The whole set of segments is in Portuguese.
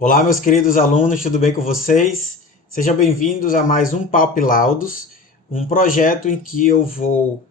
Olá, meus queridos alunos, tudo bem com vocês? Sejam bem-vindos a mais um Palp Laudos, um projeto em que eu vou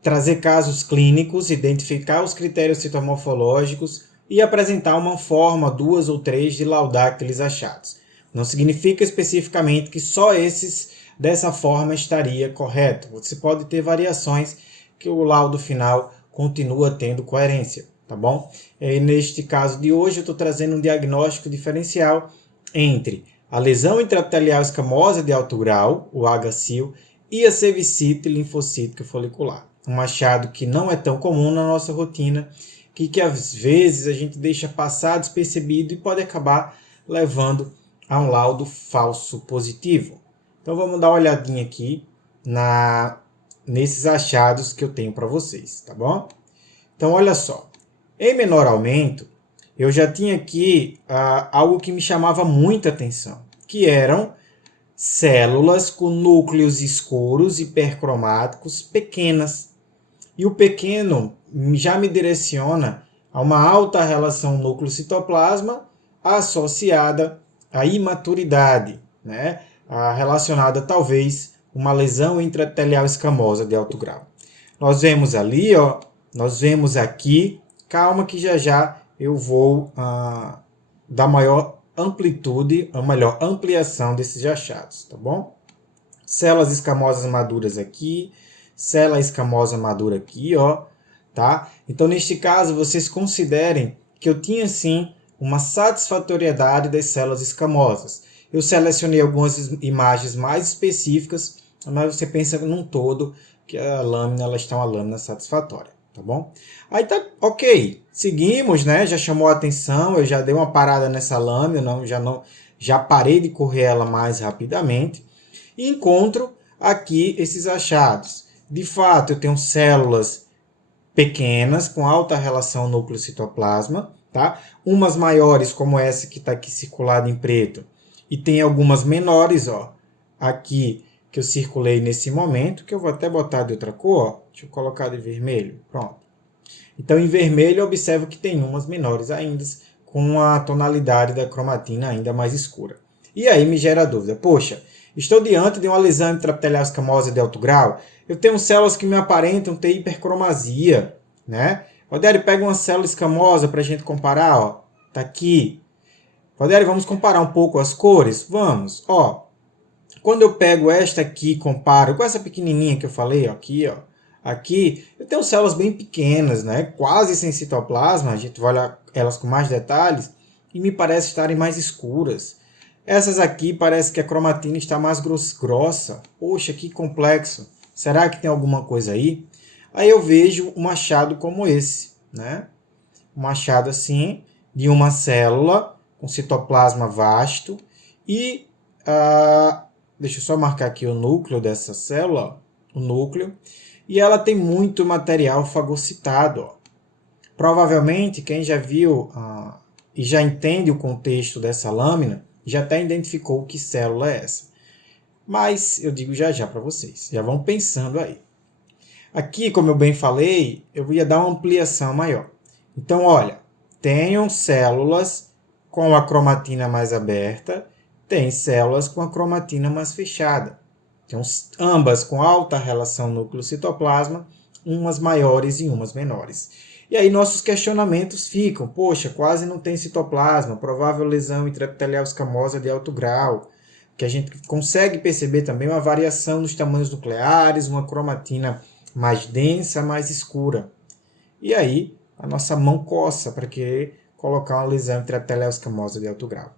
trazer casos clínicos, identificar os critérios citomorfológicos e apresentar uma forma, duas ou três, de laudar aqueles achados. Não significa especificamente que só esses dessa forma estaria correto. Você pode ter variações que o laudo final continua tendo coerência, tá bom? Neste caso de hoje, eu estou trazendo um diagnóstico diferencial entre a lesão intraepitelial escamosa de alto grau, o HSIL, e a cervicite linfocítica folicular. Um achado que não é tão comum na nossa rotina, que às vezes a gente deixa passar despercebido e pode acabar levando a um laudo falso positivo. Então vamos dar uma olhadinha aqui nesses achados que eu tenho para vocês, tá bom? Então olha só, em menor aumento, eu já tinha aqui algo que me chamava muita atenção, que eram células com núcleos escuros hipercromáticos pequenas. E o pequeno já me direciona a uma alta relação núcleo-citoplasma associada à imaturidade, né? Relacionada talvez uma lesão intraepitelial escamosa de alto grau. Nós vemos ali, ó, nós vemos aqui, calma que já eu vou dar maior amplitude, a melhor ampliação desses achados, tá bom? Células escamosas maduras aqui, célula escamosa madura aqui, ó, tá? Então, neste caso, vocês considerem que eu tinha, sim, uma satisfatoriedade das células escamosas. Eu selecionei algumas imagens mais específicas, mas você pensa num todo que a lâmina ela está uma lâmina satisfatória, tá bom? Aí tá, ok, seguimos, né? Já chamou a atenção, eu já dei uma parada nessa lâmina, já parei de correr ela mais rapidamente e encontro aqui esses achados. De fato, eu tenho células pequenas com alta relação núcleo-citoplasma, tá? Umas maiores como essa que está aqui circulada em preto e tem algumas menores, ó, aqui que eu circulei nesse momento, que eu vou até botar de outra cor, ó. Deixa eu colocar de vermelho, pronto. Então, em vermelho, eu observo que tem umas menores ainda, com a tonalidade da cromatina ainda mais escura. E aí me gera a dúvida, poxa, estou diante de uma lesão intraepitelial escamosa de alto grau, eu tenho células que me aparentam ter hipercromasia, né? Rodério, pega uma célula escamosa para a gente comparar, ó, tá aqui. Rodério, vamos comparar um pouco as cores? Vamos, ó. Quando eu pego esta aqui e comparo com essa pequenininha que eu falei, ó, aqui eu tenho células bem pequenas, né? Quase sem citoplasma, a gente vai olhar elas com mais detalhes e me parece estarem mais escuras. Essas aqui parece que a cromatina está mais grossa. Poxa, que complexo. Será que tem alguma coisa aí? Aí eu vejo um achado como esse, né? Um achado assim de uma célula com citoplasma vasto e deixa eu só marcar aqui o núcleo dessa célula, o núcleo, e ela tem muito material fagocitado. Ó. Provavelmente, quem já viu e já entende o contexto dessa lâmina, já até identificou que célula é essa. Mas eu digo já para vocês, já vão pensando aí. Aqui, como eu bem falei, eu ia dar uma ampliação maior. Então, olha, tenham células com a cromatina mais aberta, tem células com a cromatina mais fechada. Então, ambas com alta relação núcleo-citoplasma, umas maiores e umas menores. E aí nossos questionamentos ficam, poxa, quase não tem citoplasma, provável lesão intraepitelial escamosa de alto grau, que a gente consegue perceber também uma variação nos tamanhos nucleares, uma cromatina mais densa, mais escura. E aí a nossa mão coça para querer colocar uma lesão intraepitelial escamosa de alto grau.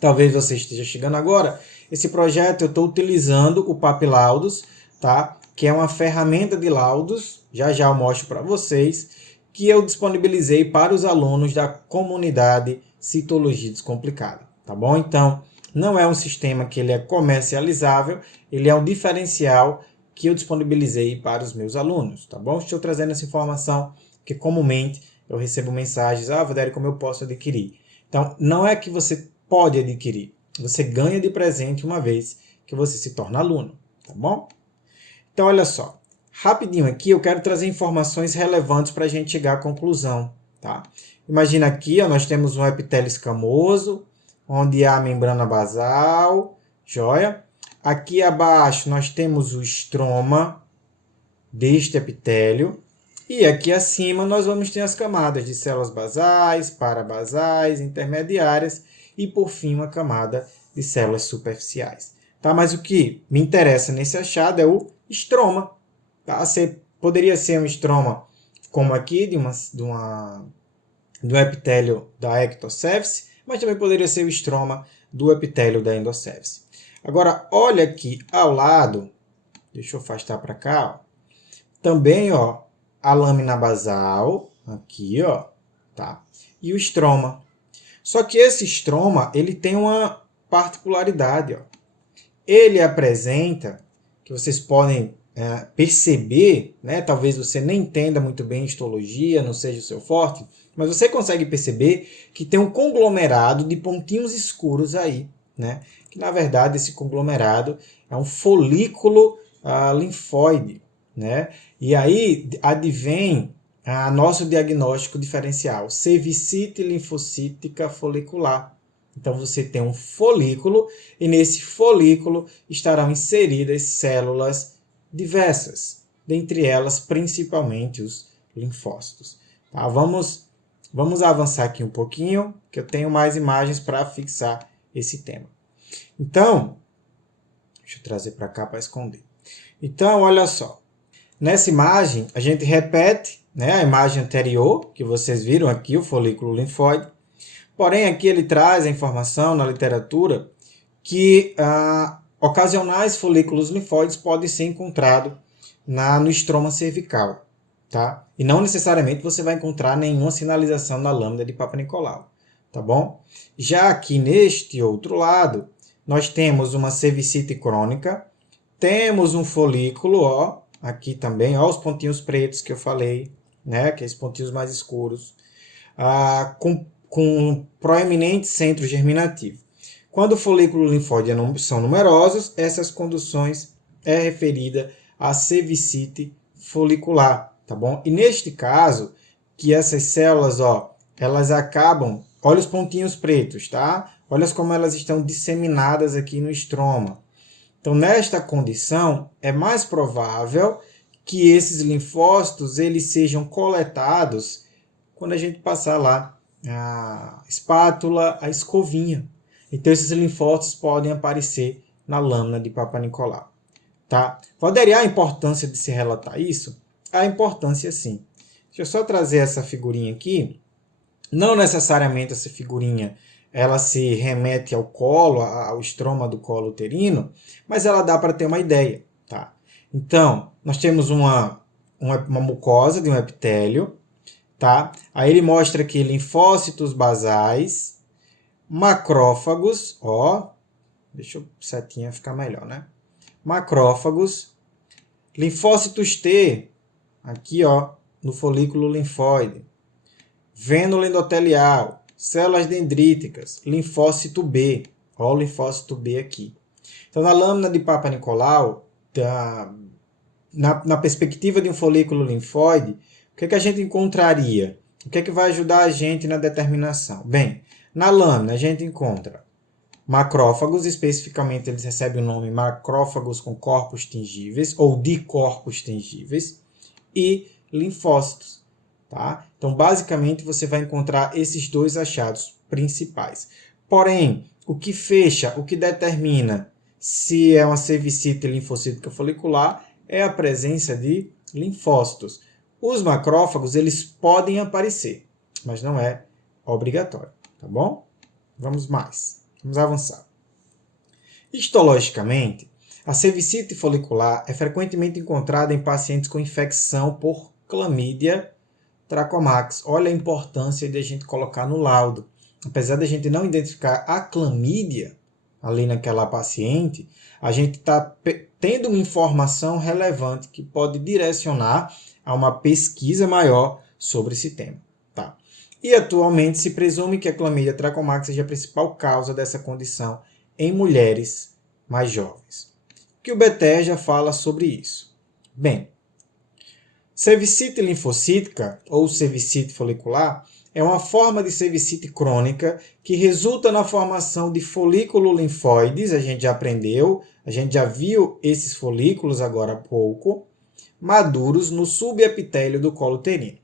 Talvez você esteja chegando agora. Esse projeto eu estou utilizando o PAP Laudos, tá? Que é uma ferramenta de laudos, já eu mostro para vocês, que eu disponibilizei para os alunos da comunidade Citologia Descomplicada, tá bom? Então, não é um sistema que ele é comercializável, ele é um diferencial que eu disponibilizei para os meus alunos, tá bom? Estou trazendo essa informação que comumente eu recebo mensagens, Valério, como eu posso adquirir? Então, não é que você pode adquirir. Você ganha de presente uma vez que você se torna aluno, tá bom? Então, olha só. Rapidinho aqui, eu quero trazer informações relevantes para a gente chegar à conclusão, tá? Imagina aqui, ó, nós temos um epitélio escamoso, onde há a membrana basal, joia? Aqui abaixo nós temos o estroma deste epitélio. E aqui acima nós vamos ter as camadas de células basais, parabasais, intermediárias e, por fim, uma camada de células superficiais. Tá? Mas o que me interessa nesse achado é o estroma. Tá? Poderia ser um estroma como aqui, de do epitélio da ectocéfise, mas também poderia ser o estroma do epitélio da endocéfise. Agora, olha aqui ao lado, deixa eu afastar para cá, ó, também, ó, a lâmina basal, aqui, ó, tá? E o estroma. Só que esse estroma, ele tem uma particularidade, ó. Ele apresenta, que vocês podem perceber, né? Talvez você nem entenda muito bem histologia, não seja o seu forte, mas você consegue perceber que tem um conglomerado de pontinhos escuros aí, né? Que na verdade esse conglomerado é um folículo linfóide, né? E aí advém nosso diagnóstico diferencial, cervicite linfocítica folicular. Então você tem um folículo e nesse folículo estarão inseridas células diversas, dentre elas principalmente os linfócitos. Tá? Vamos avançar aqui um pouquinho, que eu tenho mais imagens para fixar esse tema. Então, deixa eu trazer para cá para esconder. Então, olha só. Nessa imagem, a gente repete, né, a imagem anterior, que vocês viram aqui, o folículo linfóide. Porém, aqui ele traz a informação na literatura que ocasionais folículos linfóides podem ser encontrados no estroma cervical. Tá? E não necessariamente você vai encontrar nenhuma sinalização na lâmina de Papa Nicolau. Tá bom? Já aqui neste outro lado, nós temos uma cervicite crônica, temos um folículo, ó, aqui também, ó, os pontinhos pretos que eu falei, né, aqueles pontinhos mais escuros, com proeminente centro germinativo. Quando o folículo linfóide são numerosos, essas condições é referida a cervicite folicular, tá bom? E neste caso, que essas células, ó, elas acabam, olha os pontinhos pretos, tá? Olha como elas estão disseminadas aqui no estroma. Então, nesta condição, é mais provável que esses linfócitos eles sejam coletados quando a gente passar lá a espátula, a escovinha. Então, esses linfócitos podem aparecer na lâmina de Papa Nicolau. Tá? Poderia a importância de se relatar isso? A importância, sim. Deixa eu só trazer essa figurinha aqui. Não necessariamente essa figurinha ela se remete ao colo, ao estroma do colo uterino, mas ela dá para ter uma ideia. Tá? Então, nós temos uma mucosa de um epitélio. Tá? Aí ele mostra aqui linfócitos basais, macrófagos, ó, deixa eu setinha ficar melhor, né? Macrófagos, linfócitos T, aqui ó, no folículo linfóide, vênula endotelial, células dendríticas, linfócito B, ó o linfócito B aqui. Então na lâmina de Papa Nicolau, na perspectiva de um folículo linfóide, o que a gente encontraria? O que vai ajudar a gente na determinação? Bem, na lâmina a gente encontra macrófagos, especificamente eles recebem o nome macrófagos com corpos tingíveis ou de corpos tingíveis, e linfócitos. Tá? Então, basicamente, você vai encontrar esses dois achados principais. Porém, o que fecha, o que determina se é uma cervicite linfocítica folicular é a presença de linfócitos. Os macrófagos, eles podem aparecer, mas não é obrigatório, tá bom? Vamos avançar. Histologicamente, a cervicite folicular é frequentemente encontrada em pacientes com infecção por Chlamydia trachomatis. Olha a importância de a gente colocar no laudo. Apesar de a gente não identificar a clamídia ali naquela paciente, a gente está tendo uma informação relevante que pode direcionar a uma pesquisa maior sobre esse tema. Tá? E atualmente se presume que a Chlamydia trachomatis seja a principal causa dessa condição em mulheres mais jovens. O que o Bethesda fala sobre isso? Bem, cervicite linfocítica ou cervicite folicular é uma forma de cervicite crônica que resulta na formação de folículos linfóides, a gente já aprendeu, a gente já viu esses folículos agora há pouco, maduros no subepitélio do colo uterino.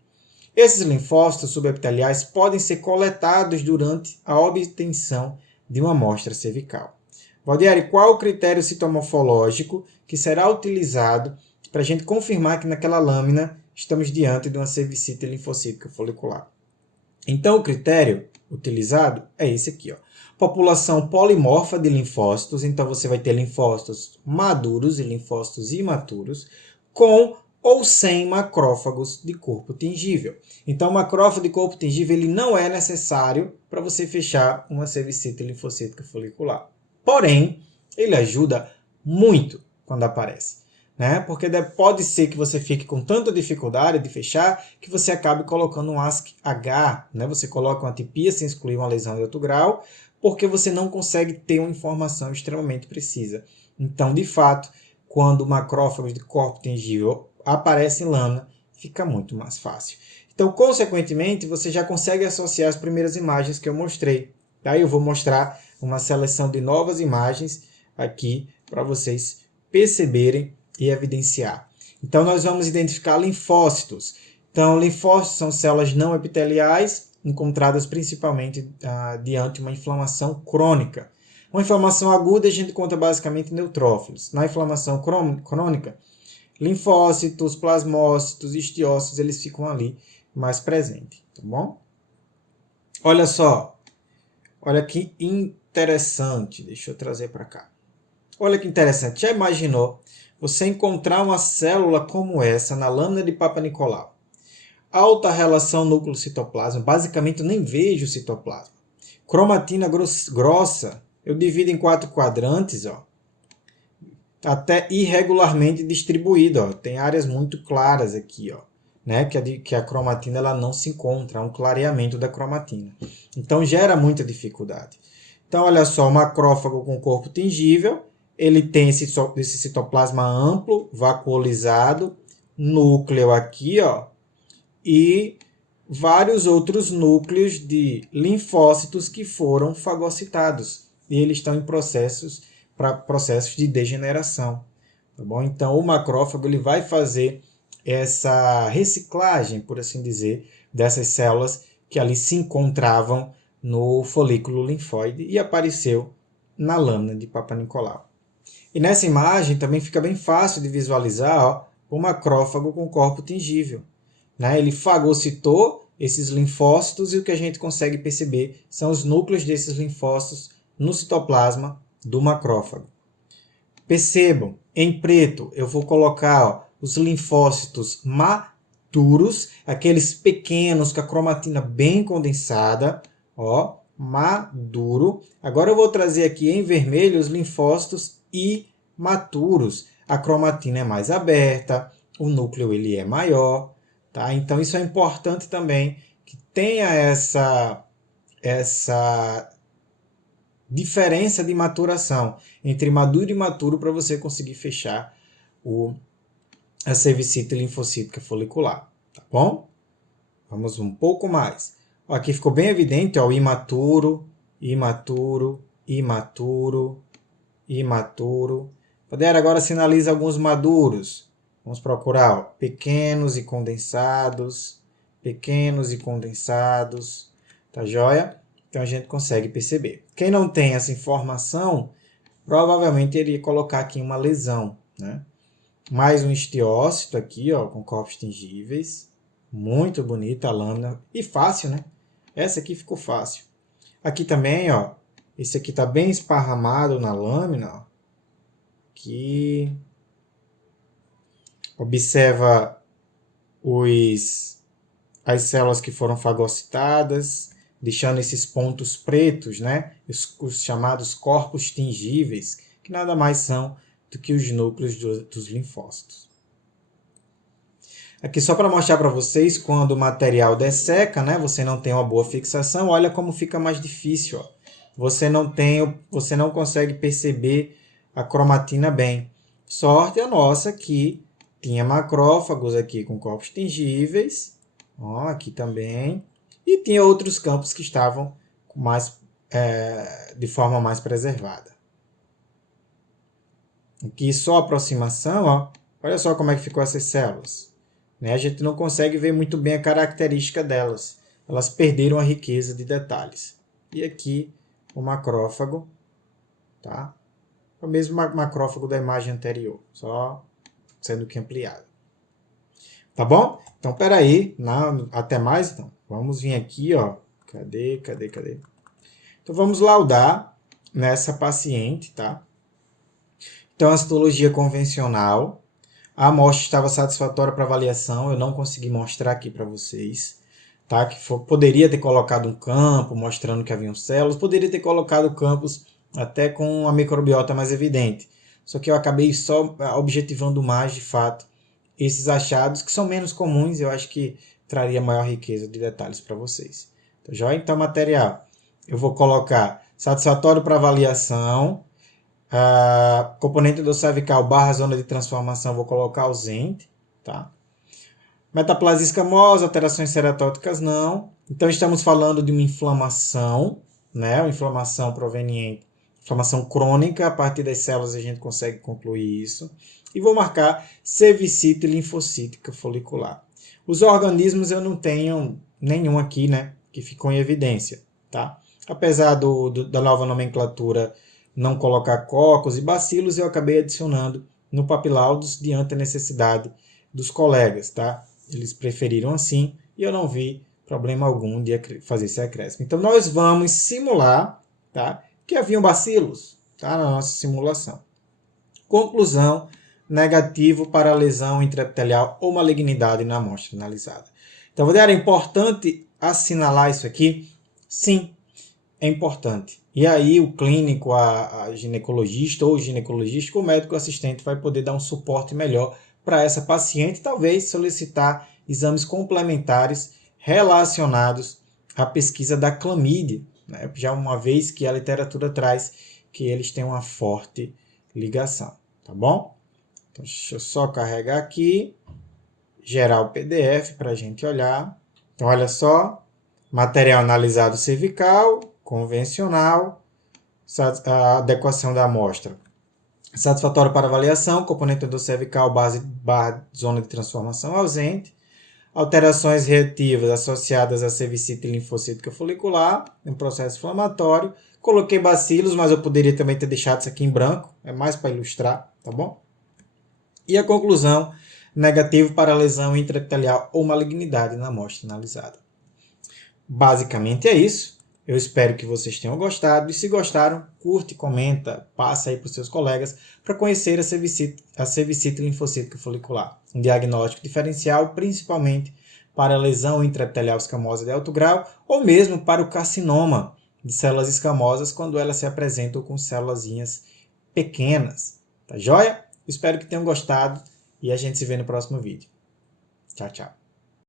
Esses linfócitos subepiteliais podem ser coletados durante a obtenção de uma amostra cervical. Valdieri, qual o critério citomorfológico que será utilizado para a gente confirmar que naquela lâmina estamos diante de uma cervicite linfocítica folicular? Então, o critério utilizado é esse aqui, ó. População polimorfa de linfócitos, então você vai ter linfócitos maduros e linfócitos imaturos, com ou sem macrófagos de corpo tingível. Então, o macrófago de corpo tingível ele não é necessário para você fechar uma cervicite linfocítica folicular. Porém, ele ajuda muito quando aparece, né? Porque pode ser que você fique com tanta dificuldade de fechar que você acabe colocando um ASC-H, né? Você coloca uma atipia sem excluir uma lesão de outro grau, porque você não consegue ter uma informação extremamente precisa. Então, de fato, quando o macrófago de corpo tingível aparece em lâmina, fica muito mais fácil. Então, consequentemente, você já consegue associar as primeiras imagens que eu mostrei. Tá? Eu vou mostrar uma seleção de novas imagens aqui para vocês perceberem e evidenciar. Então, nós vamos identificar linfócitos. Então, linfócitos são células não epiteliais, encontradas principalmente diante de uma inflamação crônica. Uma inflamação aguda a gente conta basicamente neutrófilos. Na inflamação crônica, linfócitos, plasmócitos, histiócitos, eles ficam ali mais presentes, tá bom? Olha só, olha que interessante, deixa eu trazer para cá. Olha que interessante, já imaginou você encontrar uma célula como essa na lâmina de Papa Nicolau? Alta relação núcleo-citoplasma, basicamente eu nem vejo citoplasma. Cromatina grossa, eu divido em 4 quadrantes, ó. Até irregularmente distribuído, ó. Tem áreas muito claras aqui, ó, né? Que a cromatina ela não se encontra, há um clareamento da cromatina. Então gera muita dificuldade. Então olha só, o macrófago com corpo tingível, ele tem esse citoplasma amplo, vacuolizado, núcleo aqui, ó, e vários outros núcleos de linfócitos que foram fagocitados. E eles estão em processos de degeneração. Tá bom? Então, o macrófago ele vai fazer essa reciclagem, por assim dizer, dessas células que ali se encontravam no folículo linfóide e apareceu na lâmina de Papa Nicolau. E nessa imagem também fica bem fácil de visualizar, ó, o macrófago com corpo tingível. Né? Ele fagocitou esses linfócitos e o que a gente consegue perceber são os núcleos desses linfócitos no citoplasma do macrófago. Percebam, em preto eu vou colocar, ó, os linfócitos maduros, aqueles pequenos com a cromatina bem condensada, ó, maduro. Agora eu vou trazer aqui em vermelho os linfócitos imaturos. A cromatina é mais aberta, o núcleo ele é maior, tá? Então isso é importante também que tenha essa diferença de maturação entre maduro e imaturo para você conseguir fechar a cervicite linfocítica folicular, tá bom? Vamos um pouco mais. Ó, aqui ficou bem evidente, ó, o imaturo, imaturo, imaturo, imaturo. Poder agora sinaliza alguns maduros. Vamos procurar, ó, pequenos e condensados, tá joia? Então a gente consegue perceber. Quem não tem essa informação, provavelmente iria colocar aqui uma lesão, né? Mais um histiócito aqui, ó, com corpos tingíveis. Muito bonita a lâmina. E fácil, né? Essa aqui ficou fácil. Aqui também, ó. Esse aqui está bem esparramado na lâmina, ó. Aqui. Observa as células que foram fagocitadas, deixando esses pontos pretos, né? Os chamados corpos tingíveis, que nada mais são do que os núcleos dos linfócitos. Aqui só para mostrar para vocês, quando o material desseca, né, você não tem uma boa fixação, olha como fica mais difícil. Ó. Você não consegue perceber a cromatina bem. Sorte a nossa que tinha macrófagos aqui com corpos tingíveis, ó, aqui também, e tinha outros campos que estavam de forma mais preservada. Aqui só aproximação, ó, olha só como é que ficou essas células. Né? A gente não consegue ver muito bem a característica delas. Elas perderam a riqueza de detalhes. E aqui o macrófago, tá? É o mesmo macrófago da imagem anterior, só sendo que ampliado. Tá bom? Então, peraí, até mais, então. Vamos vir aqui, ó. Cadê? Então, vamos laudar nessa paciente, tá? Então, a citologia convencional. A amostra estava satisfatória para avaliação, eu não consegui mostrar aqui para vocês. Tá? Poderia ter colocado um campo mostrando que haviam células, poderia ter colocado campos até com a microbiota mais evidente. Só que eu acabei só objetivando mais, de fato, esses achados que são menos comuns, eu acho que traria maior riqueza de detalhes para vocês. Tá joia? Então, material, eu vou colocar satisfatório para avaliação, componente do cervical barra zona de transformação, vou colocar ausente, tá? Metaplasia escamosa, alterações ceratóticas não. Então, estamos falando de uma inflamação, né? Uma inflamação proveniente, inflamação crônica, a partir das células a gente consegue concluir isso. E vou marcar cervicite linfocítica folicular. Os organismos eu não tenho nenhum aqui, né? Que ficou em evidência, tá? Apesar da nova nomenclatura não colocar cocos e bacilos, eu acabei adicionando no papilaudos diante da necessidade dos colegas, tá? Eles preferiram assim e eu não vi problema algum de fazer esse acréscimo. Então, nós vamos simular, tá? Que haviam bacilos, tá? Na nossa simulação. Conclusão, negativo para lesão intraepitelial ou malignidade na amostra analisada. Então, era importante assinalar isso aqui? Sim, é importante. E aí o clínico, a ginecologista ou ginecologista, o médico assistente vai poder dar um suporte melhor para essa paciente, talvez solicitar exames complementares relacionados à pesquisa da clamídia, né? Já uma vez que a literatura traz que eles têm uma forte ligação, tá bom? Então, deixa eu só carregar aqui, gerar o PDF para a gente olhar. Então, olha só, material analisado cervical, convencional, a adequação da amostra. Satisfatório para avaliação, componente do cervical, barra zona de transformação ausente. Alterações reativas associadas à cervicite linfocítica folicular, um processo inflamatório. Coloquei bacilos, mas eu poderia também ter deixado isso aqui em branco, é mais para ilustrar, tá bom? E a conclusão, negativo para lesão intraepitelial ou malignidade na amostra analisada. Basicamente é isso. Eu espero que vocês tenham gostado. E se gostaram, curte, comenta, passa aí para os seus colegas para conhecer a cervicite linfocítica folicular. Um diagnóstico diferencial, principalmente para a lesão intraepitelial escamosa de alto grau ou mesmo para o carcinoma de células escamosas quando elas se apresentam com célulazinhas pequenas. Tá joia? Espero que tenham gostado e a gente se vê no próximo vídeo. Tchau, tchau.